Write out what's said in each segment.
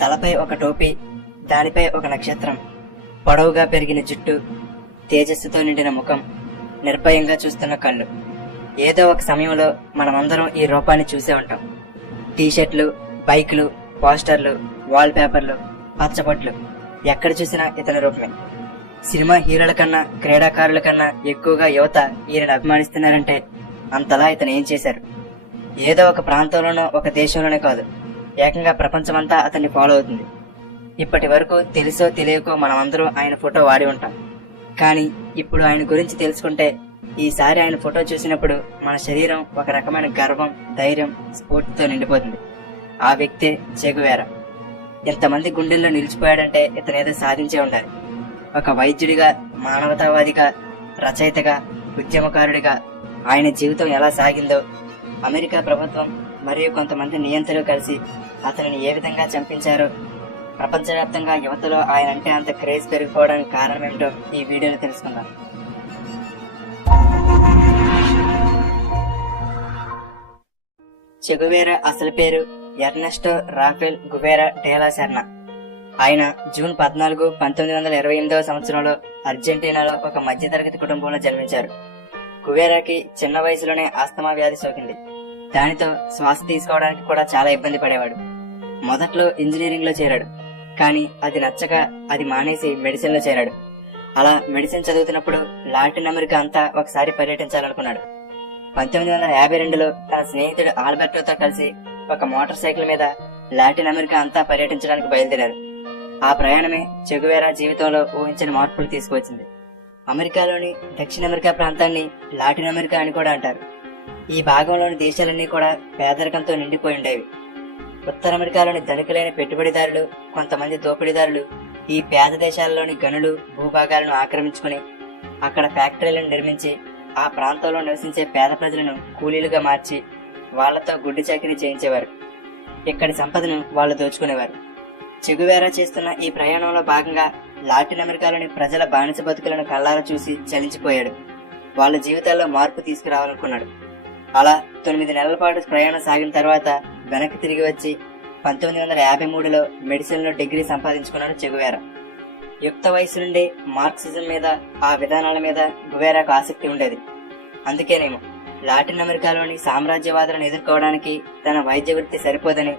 తలపై ఒక టోపీ, దానిపై ఒక నక్షత్రం, పొడవుగా పెరిగిన జుట్టు, తేజస్సుతో నిండిన ముఖం, నిర్భయంగా చూస్తున్న కళ్ళు. ఏదో ఒక సమయంలో మనమందరం ఈ రూపాన్ని చూసే ఉంటాం. టీషర్ట్లు, బైకులు, పోస్టర్లు, వాల్ పేపర్లు, పచ్చబొట్లు, ఎక్కడ చూసినా ఇతని రూపమే. సినిమా హీరోల కన్నా, క్రీడాకారుల కన్నా ఎక్కువగా యువత ఈయనను అభిమానిస్తున్నారంటే అంతలా ఇతను ఏం చేశారు? ఏదో ఒక ప్రాంతంలోనో, ఒక దేశంలోనే కాదు, ఏకంగా ప్రపంచమంతా అతన్ని ఫాలో అవుతుంది. ఇప్పటి వరకు తెలుసో తెలియకో మనమందరం ఆయన ఫోటో వాడి ఉంటాం. కానీ ఇప్పుడు ఆయన గురించి తెలుసుకుంటే, ఈసారి ఆయన ఫోటో చూసినప్పుడు మన శరీరం ఒక రకమైన గర్వం, ధైర్యం, స్ఫూర్తితో నిండిపోతుంది. ఆ వ్యక్తే చెగువేరా. ఎంతమంది గుండెల్లో నిలిచిపోయాడంటే ఇతనేదో సాధించే ఉండాలి. ఒక వైద్యుడిగా, మానవతావాదిగా, రచయితగా, ఉద్యమకారుడిగా ఆయన జీవితం ఎలా సాగిందో, అమెరికా ప్రభుత్వం మరియు కొంతమంది నియంత్రణలు కలిసి అతనిని ఏ విధంగా చంపించారో, ప్రపంచవ్యాప్తంగా యువతలో ఆయన అంటే అంత క్రేజ్ పెరిగిపోవడానికి కారణమేమిటో ఈ వీడియోలో తెలుసుకుందాం. చెగువేరా అసలు పేరు ఎర్నెస్టో రాఫెల్ గువేరా డేలా సెర్నా. ఆయన జూన్ 14, 1928 సంవత్సరంలో అర్జెంటీనాలో ఒక మధ్యతరగతి కుటుంబంలో జన్మించారు. గువేరాకి చిన్న వయసులోనే ఆస్తమా వ్యాధి సోకింది. దానితో శ్వాస తీసుకోవడానికి కూడా చాలా ఇబ్బంది పడేవాడు. మొదట్లో ఇంజనీరింగ్ లో చేరాడు, కానీ అది నచ్చక అది మానేసి మెడిసిన్ లో చేరాడు. అలా మెడిసిన్ చదువుతున్నప్పుడు లాటిన్ అమెరికా అంతా ఒకసారి పర్యటించాలనుకున్నాడు. 1952లో తన స్నేహితుడు ఆల్బర్టోతో కలిసి ఒక మోటార్ సైకిల్ మీద లాటిన్ అమెరికా అంతా పర్యటించడానికి బయలుదేరారు. ఆ ప్రయాణమే చెగువేరా జీవితంలో ఊహించని మార్పులు తీసుకువచ్చింది. అమెరికాలోని దక్షిణ అమెరికా ప్రాంతాన్ని లాటిన్ అమెరికా అని కూడా అంటారు. ఈ భాగంలోని దేశాలన్నీ కూడా పేదరికంతో నిండిపోయి ఉండేవి. ఉత్తర అమెరికాలోని ధనికులైన పెట్టుబడిదారులు, కొంతమంది దోపిడీదారులు ఈ పేద దేశాలలోని గనులు, భూభాగాలను ఆక్రమించుకుని అక్కడ ఫ్యాక్టరీలను నిర్మించి ఆ ప్రాంతంలో నివసించే పేద ప్రజలను కూలీలుగా మార్చి వాళ్లతో గుడ్డి చాకిరీ చేయించేవారు. ఇక్కడి సంపదను వాళ్ళు దోచుకునేవారు. చెగువేరా చేస్తున్న ఈ ప్రయాణంలో భాగంగా లాటిన్ అమెరికాలోని ప్రజల బానిస బతుకులను కళ్ళారా చూసి చలించిపోయాడు. వాళ్ళ జీవితాల్లో మార్పు తీసుకురావాలనుకున్నాడు. అలా 9 నెలల పాటు ప్రయాణం సాగిన తర్వాత వెనక్కి తిరిగి వచ్చి 1953లో మెడిసిన్ లో డిగ్రీ సంపాదించుకున్నాడు చెగువేరా. యుక్త వయసు నుండి మార్క్సిజం మీద, ఆ విధానాల మీద గువేరాకు ఆసక్తి ఉండేది. అందుకేనేమో లాటిన్ అమెరికాలోని సామ్రాజ్యవాదులను ఎదుర్కోవడానికి తన వైద్య వృత్తి సరిపోదని,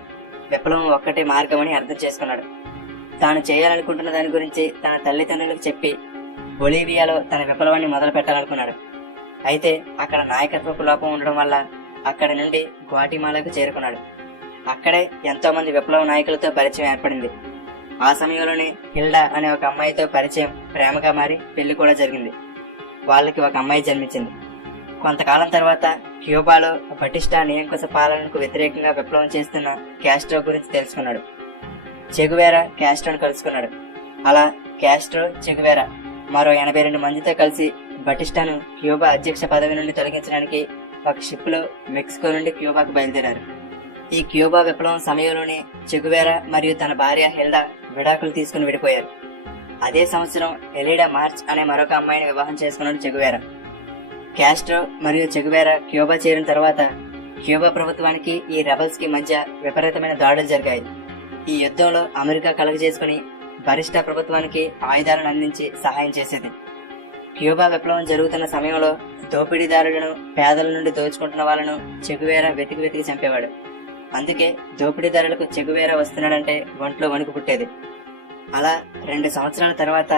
విప్లవం ఒక్కటే మార్గమని అర్థం చేసుకున్నాడు. తాను చేయాలనుకుంటున్న దాని గురించి తన తల్లిదండ్రులకు చెప్పి బొలీవియాలో తన విప్లవాన్ని మొదలు పెట్టాలనుకున్నాడు. అయితే అక్కడ నాయకత్వపు లోపం ఉండడం వల్ల అక్కడి నుండి గ్వాటిమాలాకు చేరుకున్నాడు. అక్కడే ఎంతో మంది విప్లవ నాయకులతో పరిచయం ఏర్పడింది. ఆ సమయంలోనే హిల్డా అనే ఒక అమ్మాయితో పరిచయం ప్రేమగా మారి పెళ్లి కూడా జరిగింది. వాళ్ళకి ఒక అమ్మాయి జన్మించింది. కొంతకాలం తర్వాత క్యూబాలో బటిస్టా నియంకుశ పాలనకు వ్యతిరేకంగా విప్లవం చేస్తున్న క్యాస్ట్రో గురించి తెలుసుకున్నాడు. చెగువేరా క్యాస్ట్రోను కలుసుకున్నాడు. అలా క్యాస్ట్రో, చెగువేరా మరో 82 మందితో కలిసి బటిస్టాను క్యూబా అధ్యక్ష పదవి నుండి తొలగించడానికి ఒక షిప్ లో మెక్సికో నుండి క్యూబాకు బయలుదేరారు. ఈ క్యూబా విప్లవం సమయంలోనే చెగువేరా మరియు తన భార్య హిల్డా విడాకులు తీసుకుని విడిపోయారు. అదే సంవత్సరం ఎలీడా మార్చ్ అనే మరొక అమ్మాయిని వివాహం చేసుకున్నాడు చెగువేరా. క్యాస్ట్రో మరియు చెగువేరా క్యూబా చేరిన తర్వాత క్యూబా ప్రభుత్వానికి ఈ రెబల్స్ కి మధ్య విపరీతమైన దాడులు జరిగాయి. ఈ యుద్ధంలో అమెరికా కలుగజేసుకుని బరిస్టా ప్రభుత్వానికి ఆయుధాలను అందించి సహాయం చేసేది. క్యూబా విప్లవం జరుగుతున్న సమయంలో దోపిడీదారులను, పేదల నుండి దోచుకుంటున్న వాళ్లను చెగువేరా వెతికి చంపేవాడు. అందుకే దోపిడీదారులకు చెగువేరా వస్తున్నాడంటే ఒంట్లో వణుకు పుట్టేది. అలా 2 సంవత్సరాల తర్వాత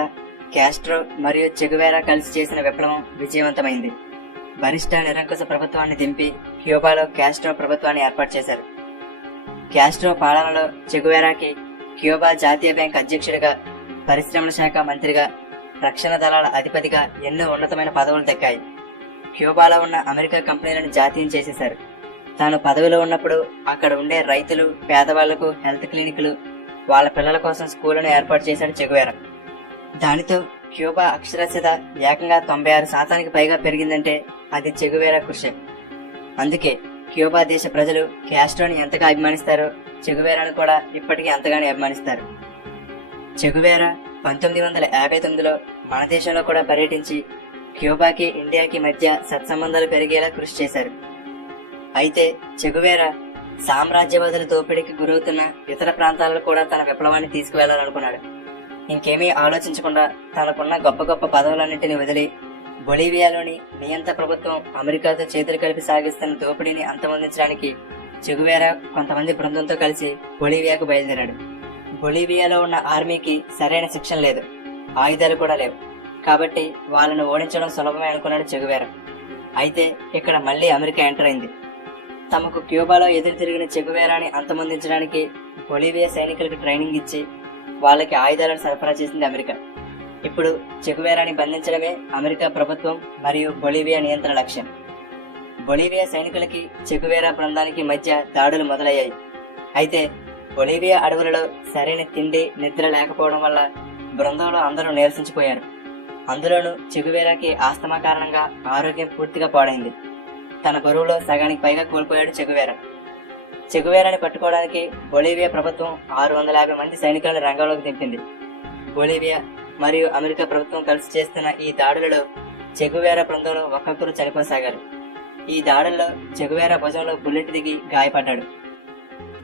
క్యాస్ట్రో మరియు చెగువేరా కలిసి చేసిన విప్లవం విజయవంతమైంది. బరిస్టా నిరంకుశ ప్రభుత్వాన్ని దింపి క్యూబాలో క్యాస్ట్రో ప్రభుత్వాన్ని ఏర్పాటు చేశారు. క్యాస్ట్రో పాలనలో చెగువేరాకి క్యూబా జాతీయ బ్యాంక్ అధ్యక్షుడిగా, పరిశ్రమల శాఖ మంత్రిగా, రక్షణ దళాల అధిపతిగా ఎన్నో ఉన్నతమైన పదవులు దక్కాయి. క్యూబాలో ఉన్న అమెరికా కంపెనీలను జాతీయం చేసేశారు. తాను పదవిలో ఉన్నప్పుడు అక్కడ ఉండే రైతులు, పేదవాళ్లకు హెల్త్ క్లినిక్లు, వాళ్ళ పిల్లల కోసం స్కూళ్లను ఏర్పాటు చేశాడు చెగువేరా. దానితో క్యూబా అక్షరాస్యత ఏకంగా 96% పైగా పెరిగిందంటే అది చెగువేరా కృషి. అందుకే క్యూబా దేశ ప్రజలు క్యాస్ట్రోని ఎంతగా అభిమానిస్తారో చెగువేరాను కూడా ఇప్పటికీ అంతగానే అభిమానిస్తారు. చెగువేరా 1959లో మన దేశంలో కూడా పర్యటించి క్యూబాకి, ఇండియాకి మధ్య సత్సంబంధాలు పెరిగేలా కృషి చేశారు. అయితే చెగువేరా సామ్రాజ్యవాదుల దోపిడీకి గురవుతున్న ఇతర ప్రాంతాలలో కూడా తన విప్లవాన్ని తీసుకువెళ్లాలనుకున్నాడు. ఇంకేమీ ఆలోచించకుండా తనకున్న గొప్ప గొప్ప పదవులన్నింటినీ వదిలి బొలీవియాలోని నియంత ప్రభుత్వం అమెరికాతో చేతులు కలిపి సాగిస్తున్న దోపిడీని అంతమొందించడానికి చెగువేరా కొంతమంది బృందంతో కలిసి బొలీవియాకు బయలుదేరాడు. బొలీవియాలో ఉన్న ఆర్మీకి సరైన శిక్షణ లేదు, ఆయుధాలు కూడా లేవు. కాబట్టి వాళ్ళను ఓడించడం సులభమే అనుకున్నాడు చెగువేరా. అయితే ఇక్కడ మళ్లీ అమెరికా ఎంటర్ అయింది. తమకు క్యూబాలో ఎదురు తిరిగిన చెగువేరాని అంతమొందించడానికి బొలీవియా సైనికులకు ట్రైనింగ్ ఇచ్చి వాళ్ళకి ఆయుధాలను సరఫరా చేసింది అమెరికా. ఇప్పుడు చెగువేరాని బంధించడమే అమెరికా ప్రభుత్వం మరియు బొలీవియా నియంత్రణ లక్ష్యం. బొలీవియా సైనికులకి చెగువేరా బృందానికి మధ్య దాడులు మొదలయ్యాయి. అయితే బొలీవియా అడవులలో సరైన తిండి నిద్ర లేకపోవడం వల్ల బృందంలో అందరూ నీరసించిపోయారు. అందులోనూ చెగువేరాకి ఆస్తమా కారణంగా ఆరోగ్యం పూర్తిగా పాడైంది. తన బరువులో సగానికి పైగా కోల్పోయాడు చెగువేరా. చెగువేరాని పట్టుకోవడానికి బొలీవియా ప్రభుత్వం 650 మంది సైనికులను రంగంలోకి దింపింది. బొలీవియా మరియు అమెరికా ప్రభుత్వం కలిసి చేస్తున్న ఈ దాడులలో చెగువేరా బృందంలో ఒక్కొక్కరు చనిపోసాగారు. ఈ దాడుల్లో చెగువేరా భుజంలో బుల్లెట్ దిగి గాయపడ్డాడు.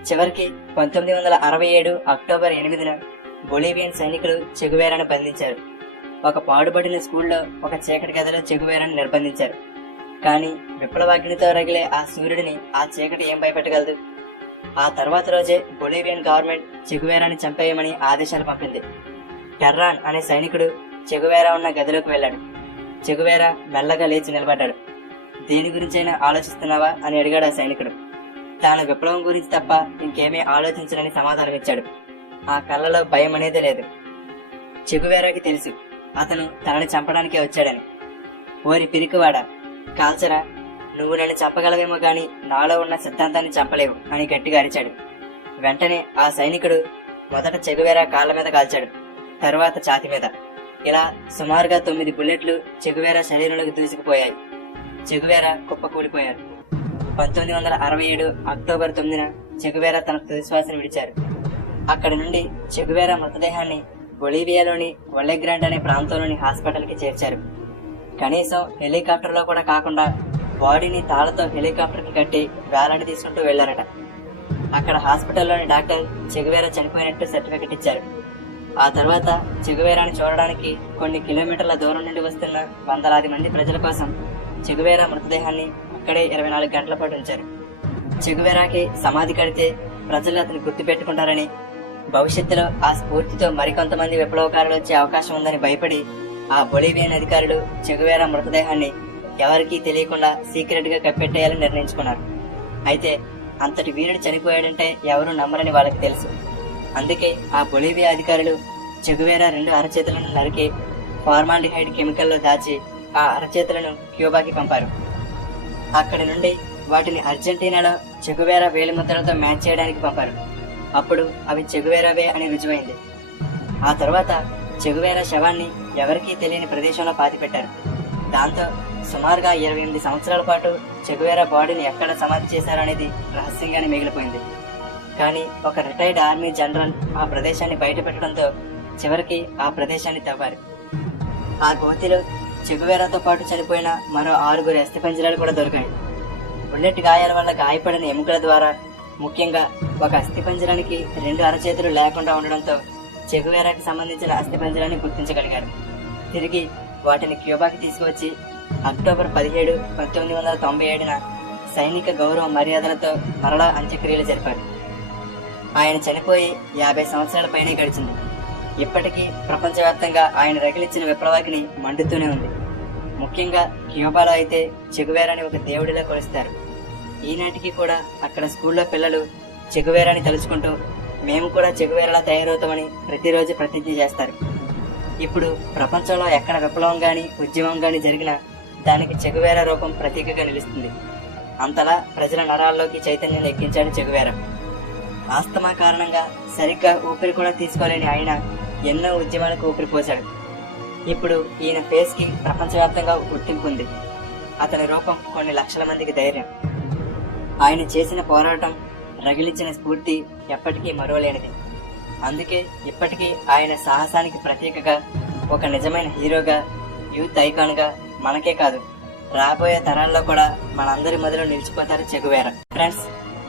చివరికి 1967 అక్టోబర్ 8న బొలీవియన్ సైనికులు చెగువేరాను బంధించారు. ఒక పాడుబడిన స్కూల్లో ఒక చీకటి గదిలో చెగువేరాను నిర్బంధించారు. కానీ విప్లవాగ్నితో రగిలే ఆ సూర్యుడిని ఆ చీకటి ఏం భయపెట్టగలదు? ఆ తర్వాత రోజే బొలీవియన్ గవర్నమెంట్ చెగువేరాని చంపేయమని ఆదేశాలు పంపింది. టెర్రాన్ అనే సైనికుడు చెగువేరా ఉన్న గదిలోకి వెళ్లాడు. చెగువేరా మెల్లగా లేచి నిలబడ్డాడు. దేని గురించైనా ఆలోచిస్తున్నావా అని అడిగాడు ఆ సైనికుడు. తాను విప్లవం గురించి తప్ప ఇంకేమీ ఆలోచించనని సమాధానమిచ్చాడు. ఆ కళ్ళలో భయం అనేదే లేదు. చెగువేరాకి తెలుసు అతను తనని చంపడానికే వచ్చాడని. ఓరి పిరికివాడా, కాల్చరా, నువ్వు నన్ను చంపగలవేమో గాని నాలో ఉన్న సిద్ధాంతాన్ని చంపలేవు అని గట్టిగా అరిచాడు. వెంటనే ఆ సైనికుడు మొదట చెగువేరా కాళ్ల మీద కాల్చాడు, తరువాత ఛాతి మీద. ఇలా సుమారుగా 9 బుల్లెట్లు చెగువేరా శరీరంలోకి దూసుకుపోయాయి. చెగువేరా కుప్పకూలిపోయారు. 1967 అక్టోబర్ 9న చెగువేరా తన తుదిశ్వాసను విడిచారు. అక్కడి నుండి చెగువేరా మృతదేహాన్ని బొలీవియాలోని ఒల్లెగ్రాండ్ అనే ప్రాంతంలోని హాస్పిటల్ కి చేర్చారు. కనీసం హెలికాప్టర్లో కూడా కాకుండా బాడీని తాళ్లతో హెలికాప్టర్ కి కట్టి వేలాడి తీసుకుంటూ వెళ్లారట. అక్కడ హాస్పిటల్లోని డాక్టర్ చెగువేరా చనిపోయినట్టు సర్టిఫికెట్ ఇచ్చారు. ఆ తర్వాత చెగువేరాని చూడడానికి కొన్ని కిలోమీటర్ల దూరం నుండి వస్తున్న వందలాది మంది ప్రజల కోసం చెగువేరా మృతదేహాన్ని అక్కడే 24 గంటల పాటు ఉంచారు. చెగువేరాకి సమాధి కడితే ప్రజలు అతను గుర్తు పెట్టుకుంటారని, భవిష్యత్తులో ఆ స్ఫూర్తితో మరికొంతమంది విప్లవకారులు వచ్చే అవకాశం ఉందని భయపడి ఆ బొలీవియన్ అధికారులు చెగువేరా మృతదేహాన్ని ఎవరికీ తెలియకుండా సీక్రెట్ గా కప్పెట్టేయాలని నిర్ణయించుకున్నారు. అయితే అంతటి వీరుడు చనిపోయాడంటే ఎవరూ నమ్మరని వాళ్ళకి తెలుసు. అందుకే ఆ బొలీవియా అధికారులు చెగువేరా 2 అరచేతులను నరికి ఫార్మాల్డిహైడ్ కెమికల్లో దాచి ఆ అరచేతులను క్యూబాకి పంపారు. అక్కడి నుండి వాటిని అర్జెంటీనాలో చెగువేరా వేలిముద్రలతో మ్యాచ్ చేయడానికి పంపారు. అప్పుడు అవి చెగువేరావే అని రుజువైంది. ఆ తర్వాత చెగువేరా శవాన్ని ఎవరికీ తెలియని ప్రదేశంలో పాతిపెట్టారు. దాంతో సుమారుగా 28 సంవత్సరాల పాటు చెగువేరా బాడీని ఎక్కడ సమాధి చేశారనేది రహస్యంగానే మిగిలిపోయింది. కానీ ఒక రిటైర్డ్ ఆర్మీ జనరల్ ఆ ప్రదేశాన్ని బయట పెట్టడంతో చివరికి ఆ ప్రదేశాన్ని తవ్వారు. ఆ గోతిలో చెగువేరాతో పాటు చనిపోయిన మరో 6 అస్థిపంజరాలు కూడా దొరికాయి. బుల్లెట్ గాయాల వల్ల గాయపడిన ఎముకల ద్వారా, ముఖ్యంగా ఒక అస్థిపంజరానికి 2 అరచేతులు లేకుండా ఉండడంతో చెగువేరాకి సంబంధించిన అస్థిపంజరాన్ని గుర్తించగలిగారు. తిరిగి వాటిని క్యూబాకి తీసుకువచ్చి అక్టోబర్ 17, 1997న సైనిక గౌరవ మర్యాదలతో మరలా అంత్యక్రియలు జరిపారు. ఆయన చనిపోయి 50 సంవత్సరాల పైనే గడిచింది. ఇప్పటికీ ప్రపంచవ్యాప్తంగా ఆయన రగిలించిన విప్లవాగ్ని మండుతూనే ఉంది. ముఖ్యంగా క్యూబాలో అయితే చెగువేరాని ఒక దేవుడిలా కొలుస్తారు. ఈనాటికి కూడా అక్కడ స్కూల్లో పిల్లలు చెగువేరాని తలుచుకుంటూ మేము కూడా చెగువేరాలా తయారవుతామని ప్రతిరోజు ప్రతిజ్ఞ చేస్తారు. ఇప్పుడు ప్రపంచంలో ఎక్కడ విప్లవం గాని ఉద్యమం గాని జరిగినా దానికి చెగువేరా రూపం ప్రతీకగా నిలుస్తుంది. అంతలా ప్రజల నరాల్లోకి చైతన్యం ఎక్కించాడు చెగువేరా. ఆస్తమా కారణంగా సరిగ్గా ఊపిరి కూడా తీసుకోలేని ఆయన ఎన్నో ఉద్యమాలకు ఊపిరిపోశాడు. ఇప్పుడు ఈయన ఫేస్ కి ప్రపంచవ్యాప్తంగా గుర్తింపు ఉంది. అతని రూపం కొన్ని లక్షల మందికి ధైర్యం. ఆయన చేసిన పోరాటం, రగిలించిన స్ఫూర్తి ఎప్పటికీ మరోలేనిది. అందుకే ఇప్పటికీ ఆయన సాహసానికి ప్రతీకగా, ఒక నిజమైన హీరోగా, యూత్ ఐకాన్ గా మనకే కాదు రాబోయే తరాల్లో కూడా మనందరి మధ్యలో నిలిచిపోతారు చెగువేరా. ఫ్రెండ్స్,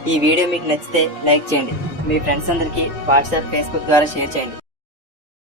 ఈ వీడియో మీకు నచ్చితే లైక్ చేయండి. మీ ఫ్రెండ్స్ అందరికీ వాట్సాప్, ఫేస్బుక్ ద్వారా షేర్ చేయండి.